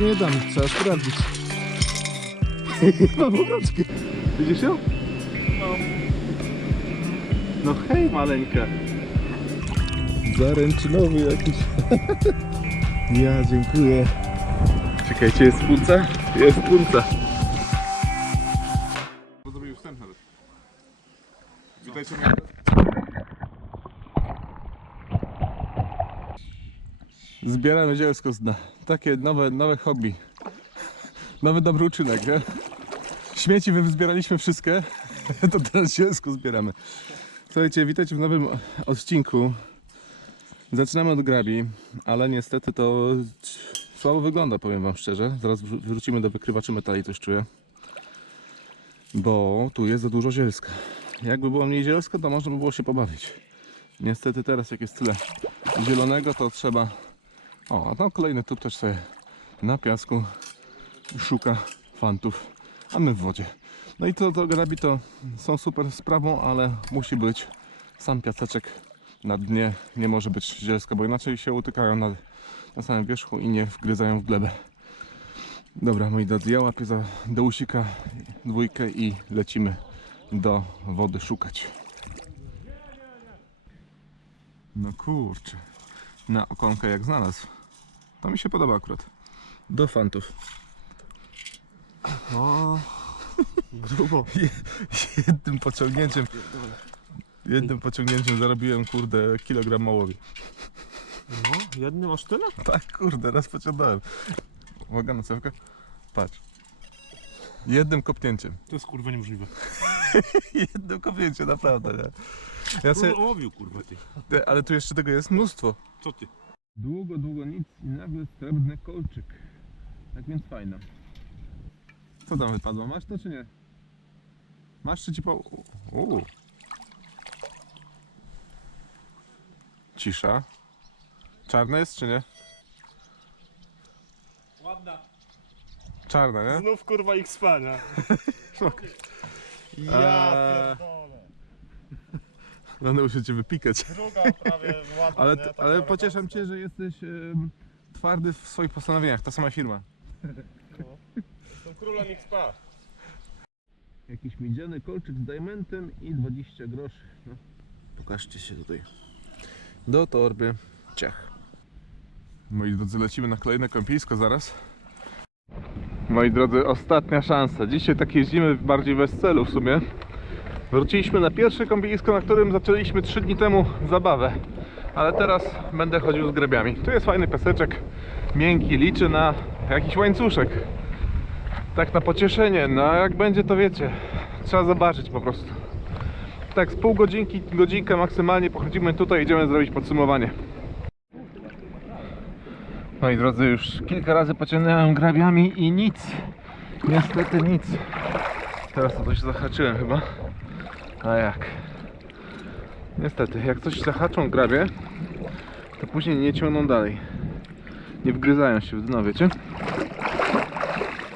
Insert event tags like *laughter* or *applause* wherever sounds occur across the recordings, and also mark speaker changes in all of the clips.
Speaker 1: nie dam, trzeba sprawdzić. *laughs* Mam obrączkę.
Speaker 2: Widzisz ją?
Speaker 1: No.
Speaker 2: No hej maleńka.
Speaker 1: Zaręczynowy jakiś. *laughs* ja dziękuję.
Speaker 2: Czekajcie, jest punca? Jest punca. Bo zrobił wstęp nawet. Witajcie mnie. Zbieramy zielsko z dna. Takie nowe, nowe hobby. Nowy dobry uczynek, nie? Śmieci zbieraliśmy wszystkie, *laughs* to teraz zielsko zbieramy. Słuchajcie, witajcie w nowym odcinku. Zaczynamy od grabi, ale niestety to słabo wygląda, powiem wam szczerze. Zaraz wró- wrócimy do wykrywaczy metali, coś czuję. Bo tu jest za dużo zielska. Jakby było mniej zielska, to można by było się pobawić. Niestety teraz jak jest tyle zielonego, to trzeba... O, a tam kolejny tu też sobie na piasku szuka fantów, a my w wodzie. No i to, to grabi to są super sprawą, ale musi być sam piaseczek na dnie, nie może być zielska, bo inaczej się utykają na, na samym wierzchu i nie wgryzają w glebę. Dobra, moi drodzy, ja łapię za deusika dwójkę i lecimy do wody szukać. No kurczę, na okonkę jak znalazł. To mi się podoba akurat. Do fantów.
Speaker 1: No, grubo. *laughs*
Speaker 2: Jednym pociągnięciem, jednym pociągnięciem zarobiłem kurde kilogram małowi.
Speaker 1: No, jedny masz tyle?
Speaker 2: Tak, kurde, raz pociągnąłem. Uwaga na cewkę. Patrz. Jednym kopnięciem.
Speaker 1: To jest kurwa niemożliwe. *laughs*
Speaker 2: Jednym kopnięciem, naprawdę, nie? Ja sobie,
Speaker 1: ołowił kurwa. Ty,
Speaker 2: ale tu jeszcze tego jest mnóstwo.
Speaker 1: Co ty?
Speaker 2: Długo, długo nic i nagle srebrny kolczyk. Tak więc fajne. Co tam wypadło? Masz to czy nie? Masz czy ci po... Uuu. Cisza. Czarne jest czy nie?
Speaker 1: Ładna.
Speaker 2: Czarne, nie?
Speaker 1: Znów kurwa ich spania. *laughs*
Speaker 2: Eee.
Speaker 1: Ja pierdolę.
Speaker 2: Będę musiał cię wypikać.
Speaker 1: Druga prawie ładna.
Speaker 2: Ale,
Speaker 1: nie? Taka
Speaker 2: ale pocieszam cię, że jesteś em, twardy w swoich postanowieniach. Ta sama firma.
Speaker 1: Są króla niech spa.
Speaker 2: Jakiś miedziany kolczyk z diamentem i 20 groszy. No. Pokażcie się tutaj. Do torby. Ciach. Moi drodzy, lecimy na kolejne kąpielisko zaraz. Moi drodzy, ostatnia szansa. Dzisiaj tak jeździmy bardziej bez celu w sumie. Wróciliśmy na pierwsze kąpielisko, na którym zaczęliśmy 3 dni temu zabawę. Ale teraz będę chodził z grabiami. Tu jest fajny peseczek, miękki, liczy na jakiś łańcuszek. Tak na pocieszenie, no a jak będzie to wiecie, trzeba zobaczyć po prostu. Tak z pół godzinki, godzinkę maksymalnie pochodzimy tutaj, idziemy zrobić podsumowanie. Moi drodzy, już kilka razy pociągnąłem grabiami i nic. Niestety nic. Teraz to coś zahaczyłem chyba. A jak? Niestety, jak coś zahaczą grabie, to później nie ciągną dalej. Nie wgryzają się w dno, wiecie?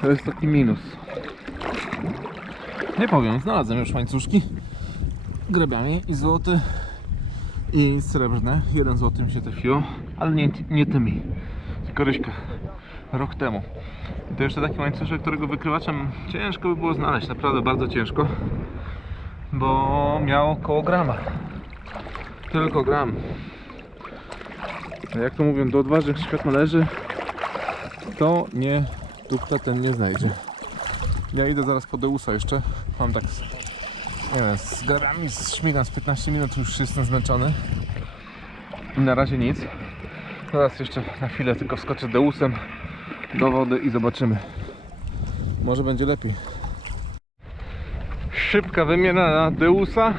Speaker 2: To jest taki minus. Nie powiem, znalazłem już łańcuszki grabiami i złoty i srebrne. Jeden złoty mi się trafiło, ale nie, nie tymi, tylko Ryśka rok temu. I to jeszcze taki łańcuszek, którego wykrywaczem ciężko by było znaleźć, naprawdę bardzo ciężko, bo miał około grama. Tylko gram. A Jak to mówią, do odważnych świat należy, to nie dupka ten nie znajdzie. Ja idę zaraz po Deusa jeszcze. Mam tak, z- nie wiem, z grabami śmigam z 15 minut, już jestem zmęczony. I na razie nic. Teraz jeszcze na chwilę tylko wskoczę Deusem do wody i zobaczymy. Może będzie lepiej. Szybka wymiana na Deusa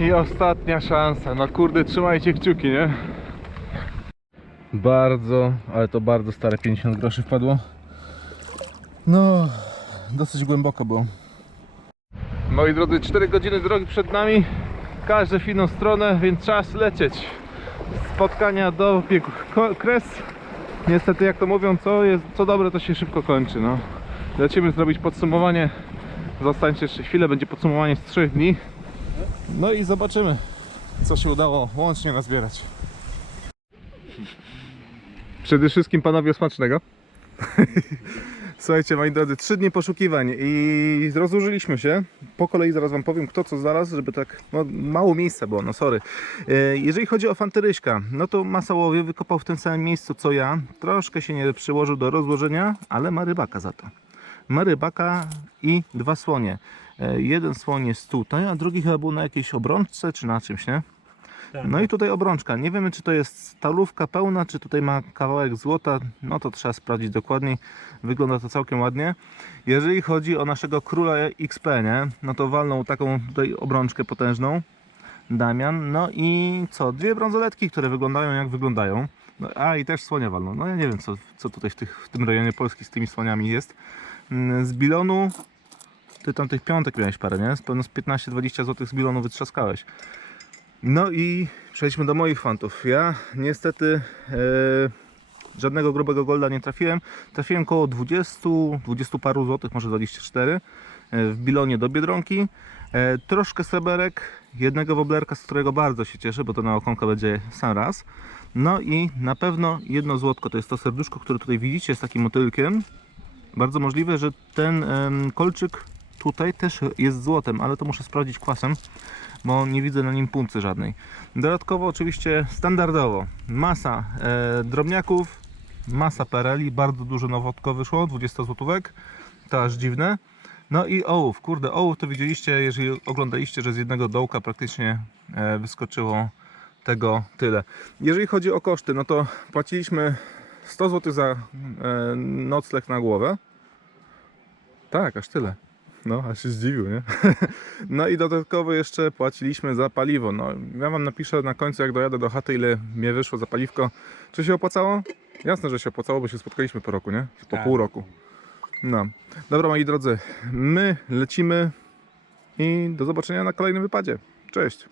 Speaker 2: i ostatnia szansa. No kurde, trzymajcie kciuki, nie? Bardzo, ale to bardzo stare 50 groszy wpadło. No, dosyć głęboko było. Moi drodzy, 4 godziny drogi przed nami. Każdy w inną stronę, więc czas lecieć. Spotkania dobiegł ko- kres. Niestety, jak to mówią, co jest co dobre, to się szybko kończy. No. Lecimy zrobić podsumowanie. Zostańcie jeszcze chwilę, będzie podsumowanie z 3 dni. No i zobaczymy, co się udało łącznie nazbierać. Przede wszystkim panowie smacznego. *laughs* Słuchajcie, moi drodzy, trzy dni poszukiwań i rozłożyliśmy się. Po kolei zaraz wam powiem, kto co znalazł, żeby tak, no mało miejsca było, no sorry. E, Jeżeli chodzi o fanteryśka, no to Masałowie wykopał w tym samym miejscu co ja. Troszkę się nie przyłożył do rozłożenia, ale ma rybaka za to. Ma rybaka i dwa słonie. E, Jeden słoń jest tutaj, a drugi chyba był na jakiejś obrączce czy na czymś, nie?
Speaker 1: Tak.
Speaker 2: No i tutaj obrączka. Nie wiemy, czy to jest stalówka pełna, czy tutaj ma kawałek złota. No to trzeba sprawdzić dokładniej. Wygląda to całkiem ładnie. Jeżeli chodzi o naszego króla XP, nie? No to walnął taką tutaj obrączkę potężną. Damian. No i co? Dwie brązoletki, które wyglądają jak wyglądają. No, a i też słonia walną. No ja nie wiem, co, co tutaj w, tych, w tym rejonie Polski z tymi słoniami jest. Mm, Z bilonu ty tam tych piątek miałeś parę, nie? Z pewno z 15-20 zł z bilonu wytrzaskałeś. No i przejdźmy do moich fantów. Ja niestety e, żadnego grubego golda nie trafiłem. Trafiłem koło 20, 20 paru złotych, może 24 e, w bilonie do Biedronki. E, troszkę sreberek, jednego woblerka, z którego bardzo się cieszę, bo to na okonka będzie sam raz. No i na pewno jedno złotko, to jest to serduszko, które tutaj widzicie z takim motylkiem. Bardzo możliwe, że ten kolczyk tutaj też jest złotem, ale to muszę sprawdzić kwasem bo nie widzę na nim puncy żadnej. Dodatkowo oczywiście standardowo masa e, drobniaków, masa pereli, bardzo dużo nowotko wyszło, 20 złotówek, to aż dziwne. No i ołów, kurde ołów to widzieliście, jeżeli oglądaliście, że z jednego dołka praktycznie e, wyskoczyło tego tyle. Jeżeli chodzi o koszty, no to płaciliśmy 100 zł za e, nocleg na głowę. Tak, aż tyle. No, aż się zdziwił, nie? *laughs* No i dodatkowo jeszcze płaciliśmy za paliwo. No, ja wam napiszę na końcu, jak dojadę do chaty, ile mnie wyszło za paliwko. Czy się opłacało? Jasne, że się opłacało, bo się spotkaliśmy po roku, nie? Po
Speaker 1: Tak.
Speaker 2: pół roku. No. Dobra, moi drodzy, my lecimy i do zobaczenia na kolejnym wypadzie. Cześć!